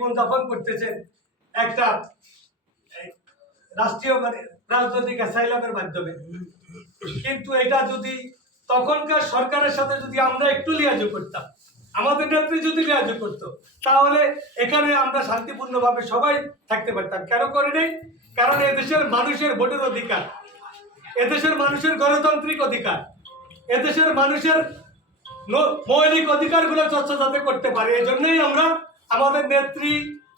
জীবনযাপন করতেছেন একটা রাষ্ট্রীয় রাজনৈতিক অ্যাসাইলামের মাধ্যমে। কিন্তু এটা যদি তখনকার সরকারের সাথে যদি আমরা একটু লিয়াজু করতাম, আমাদের নেত্রী যদি লিয়াজু করতো, তাহলে এখানে আমরা শান্তিপূর্ণভাবে সবাই থাকতে পারতাম। কেন করে নেই? কারণ এদেশের মানুষের ভোটের অধিকার, এদেশের মানুষের গণতান্ত্রিক অধিকার, এদেশের মানুষের মৌলিক অধিকারগুলো চর্চা যাতে করতে পারে, এই জন্যই আমরা আমাদের নেত্রী,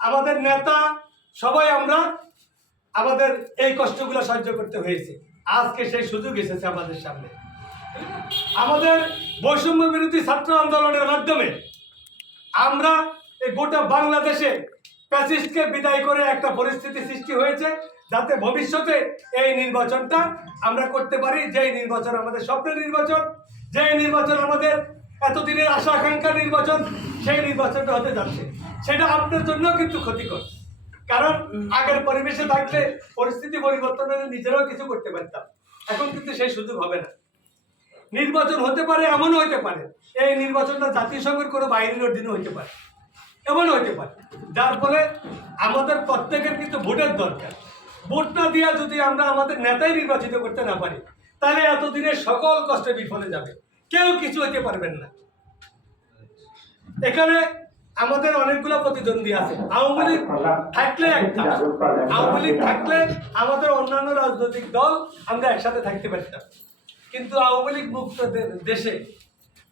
আমাদের নেতা সবাই আমরা আমাদের এই কষ্টগুলো সহ্য করতে হয়েছে। আজকে সেই সুযোগ এসেছে আমাদের সামনে। আমাদের বৈষম্য বিরোধী ছাত্র আন্দোলনের মাধ্যমে আমরা এই গোটা বাংলাদেশে ফ্যাসিস্টকে বিদায় করে একটা পরিস্থিতি সৃষ্টি হয়েছে, যাতে ভবিষ্যতে এই নির্বাচনটা আমরা করতে পারি, যেই নির্বাচন আমাদের স্বপ্নের নির্বাচন, যেই নির্বাচন আমাদের এতদিনের আশা আকাঙ্ক্ষার নির্বাচন, সেই নির্বাচনটা হতে যাচ্ছে। সেটা আপনার জন্য কিন্তু ক্ষতিকর, কারণ আগের পরিবেশে থাকলে পরিস্থিতি পরিবর্তন হলে নিজেরাও কিছু করতে পারতাম। এখন কিন্তু সেই সুযোগ হবে না। নির্বাচন হতে পারে, এমনও হতে পারে এই নির্বাচনটা জাতিসংঘের কোনো বাইরের অধীনে হতে পারে, এমনও হতে পারে, যার ফলে আমাদের প্রত্যেকের কিন্তু ভোটের দরকার। ভোট না দিয়া যদি আমরা আমাদের নেতাই নির্বাচিত করতে না পারি, তাহলে এতদিনের সকল কষ্টে বিফলে যাবে, কেউ কিছু হতে পারবেন না। এখানে আমাদের অনেকগুলো প্রতিদ্বন্দ্বী আছে। আওয়ামী লীগ থাকলে একটা, আওয়ামী লীগ থাকলে আমাদের অন্যান্য রাজনৈতিক দল আমরা একসাথে থাকতে পারতাম। কিন্তু আওয়ামী লীগ মুক্ত দেশে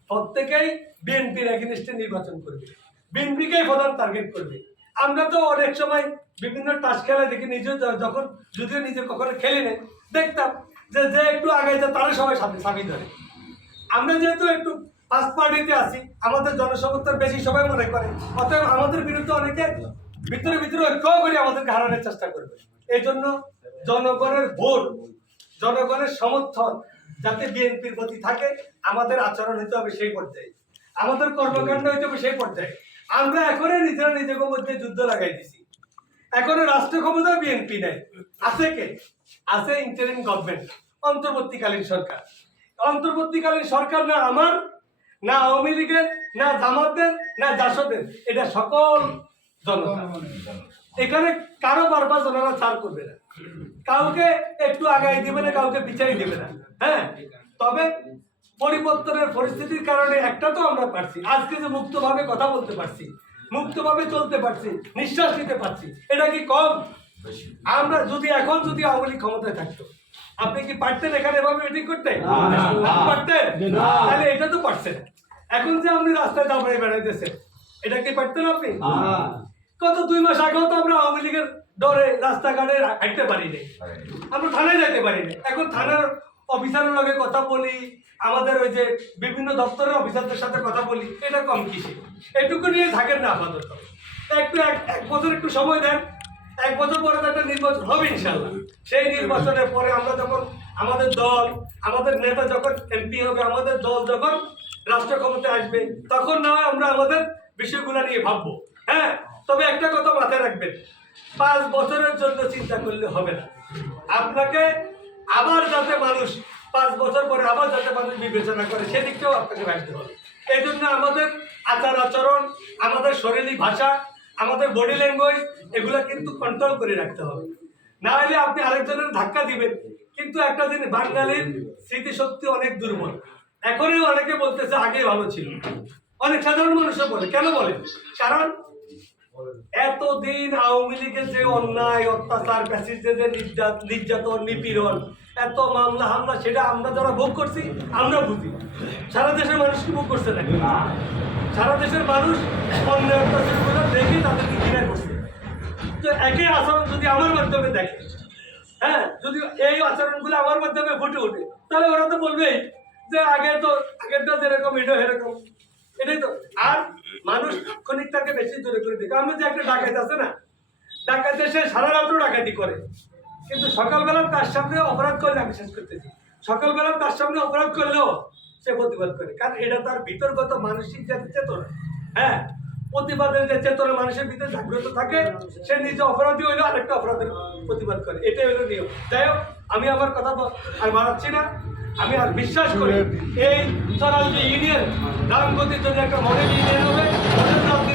প্রত্যেকেই বিএনপির এগেইনস্টে নির্বাচন করবে, বিএনপিকেই প্রধান টার্গেট করবে। আমরা তো অনেক সময় বিভিন্ন টাস খেলা দেখি, নিজে যখন যদিও নিজে কখনো খেলি না, দেখতাম যে যে একটু আগে যায় তারা সবাই সামনে ধরে। আমরা যেহেতু একটু ফার্স্ট পার্টিতে আছি, আমাদের জনসমর্থন বেশি সবাই মনে করে, অতএব আমাদের বিরুদ্ধে অনেকে ভিতরে ভিতরে ঐক্য করে আমাদেরকে হারানোর চেষ্টা করবে। এই জন্য জনগণের ভোট, জনগণের সমর্থন যাতে বিএনপির প্রতি থাকে, আমাদের আচরণ হইতে হবে সেই পর্যায়ে, আমাদের কর্মকাণ্ড হইতে হবে সেই পর্যায়ে। আমরা এখনো নিজেরা নিজেদের মধ্যে যুদ্ধ লাগাই দিছি। এখনো রাষ্ট্র ক্ষমতা বিএনপি নেই, আছে কে? আছে ইন্টারিম গভর্নমেন্ট, অন্তর্বর্তীকালীন সরকার। অন্তর্বর্তীকালীন সরকার না আমার, না আওয়ামী লীগের, না জামাতের, না জাসদের, এটা সকল জনতা। এখানে কারো বারবার জনতা ছাড় করবে না, কাউকে একটু আগাই দিবে না, কাউকে পিছাই দিবে না। হ্যাঁ, তবে পরিবর্তনের পরিস্থিতির কারণে একটা তো আমরা পারছি, আজকে যে মুক্তভাবে কথা বলতে পারছি, মুক্তভাবে চলতে পারছি, নিঃশ্বাস নিতে পারছি, এটা কি কম? আমরা যদি এখন যদি আওয়ামী লীগ ক্ষমতায় থাকতো, আপনি কি পারতেন এখানে এভাবে মিটিং করতে? পারতেন? তাহলে এটা তো পারছেন। এখন যে আপনি রাস্তায় দাঁড়িয়ে বেড়াইতেছেন, এটা কি পারতেন আপনি? গত 2 মাস আগেও তো আমরা আওয়ামী লীগের ডরে রাস্তাঘাটে হাঁটতে পারিনি, আমরা থানায় যেতে পারিনি। এখন থানার অফিসারের লগে কথা বলি, আমাদের ওই যে বিভিন্ন দপ্তরের অফিসারদের সাথে কথা বলি, এটা কম কিসে? এটুকু নিয়ে থাকেন না আপাতত, একটু এক বছর একটু সময় দেন, 1 বছর পরে তো একটা নির্বাচন হবে ইনশাল্লাহ। সেই নির্বাচনের পরে আমরা যখন আমাদের দল, আমাদের নেতা যখন এমপি হবে, আমাদের দল যখন রাষ্ট্র ক্ষমতায় আসবে, তখন না হয় আমরা আমাদের বিষয়গুলো নিয়ে ভাববো। হ্যাঁ, তবে একটা কথা মাথায় রাখবেন, 5 বছরের জন্য চিন্তা করলে হবে না। আপনাকে আবার যাতে মানুষ 5 বছর পরে আবার যাতে মানুষ বিবেচনা করে, সেদিকটাও আপনাকে রাখতে হবে। এই জন্য আমাদের আচার আচরণ, আমাদের শরীরী ভাষা, আমাদের বডি ল্যাঙ্গুয়েজ, এগুলো কিন্তু কন্ট্রোল করে রাখতে হবে। না হলে আপনি আরেকজনের ধাক্কা দিবেন। কিন্তু একটা জিনিস, বাঙালির স্মৃতিশক্তি অনেক দুর্বল। এখনই অনেকে বলতেছে আগে ভালো ছিল, অনেক সাধারণ মানুষও বলে। কেন বলে? কারণ এতদিন আওয়ামী লীগের যে অন্যায় অত্যাচার, ফ্যাসিস্টদের যে নির্যাতন নিপীড়ন, এত মামলা হামলা, সেটা আমরা যারা ভোগ করছি আমরা বুঝি। সারা দেশের মানুষ কি ভোগ করছে নাকি? সারা দেশের মানুষ অন্যায় অত্যাচারগুলো দেখে তাদেরকে ঘৃণা করছে। তো একই আচরণ যদি আমার মাধ্যমে দেখে, হ্যাঁ, যদি এই আচরণগুলো আমার মাধ্যমে ফুটে ওঠে, তাহলে ওরা তো বলবেই যে আগেরটা যেরকম এটা এরকম। এটাই তো। আর মানুষ ক্ষণিকটাকে বেশি জোরে করে দেখে। আমরা যে একটা ডাকাত আছে না, ডাকাতে সে সারা রাত্র ডাকাতি করে, কিন্তু সকালবেলা তার সামনে অপরাধ করলে, আমি শেষ করতেছি, সকালবেলা তার সামনে অপরাধ করলেও সে প্রতিবাদ করে। কারণ এটা তার ভিতরগত মানসিক যে চেতনা, হ্যাঁ, প্রতিবাদের যে চেতনা মানুষের ভিতরে জাগ্রত থাকে, সে নিজে অপরাধী হইলেও আরেকটা অপরাধের প্রতিবাদ করে। এটাই হলো নিয়ম। যাই হোক, আমি আমার কথা তো আর বাড়াচ্ছি না। আমি আর বিশ্বাস করি এই সরাল যে ইউনিয়ন নারায়ণগঞ্জের জন্য একটা মডেল ইউনিয়ন হবে।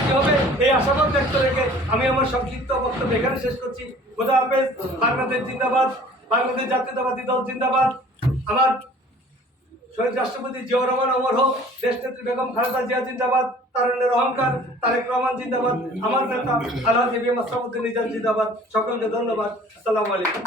সৃষ্টি হবে এই আশাবাদ ব্যক্ত রেখে আমি আমার সংক্ষিপ্ত বক্তব্য এখানে শেষ করছি। খোদা হাফেজ। বাংলাদেশ জিন্দাবাদ, বাংলাদেশ জাতীয়তাবাদী দল জিন্দাবাদ। আমার শহীদ রাষ্ট্রপতি জিয়াউর রহমান অমর হোক, দেশনেত্রী বেগম খালেদা জিয়া জিন্দাবাদ, তারুণ্যের অহংকার তারেক রহমান জিন্দাবাদ, আমার নেতা আলহাজ এবিএম আশরাফুদ্দিন নিজাম জিন্দাবাদ। সকলকে ধন্যবাদ। আসসালামু আলাইকুম।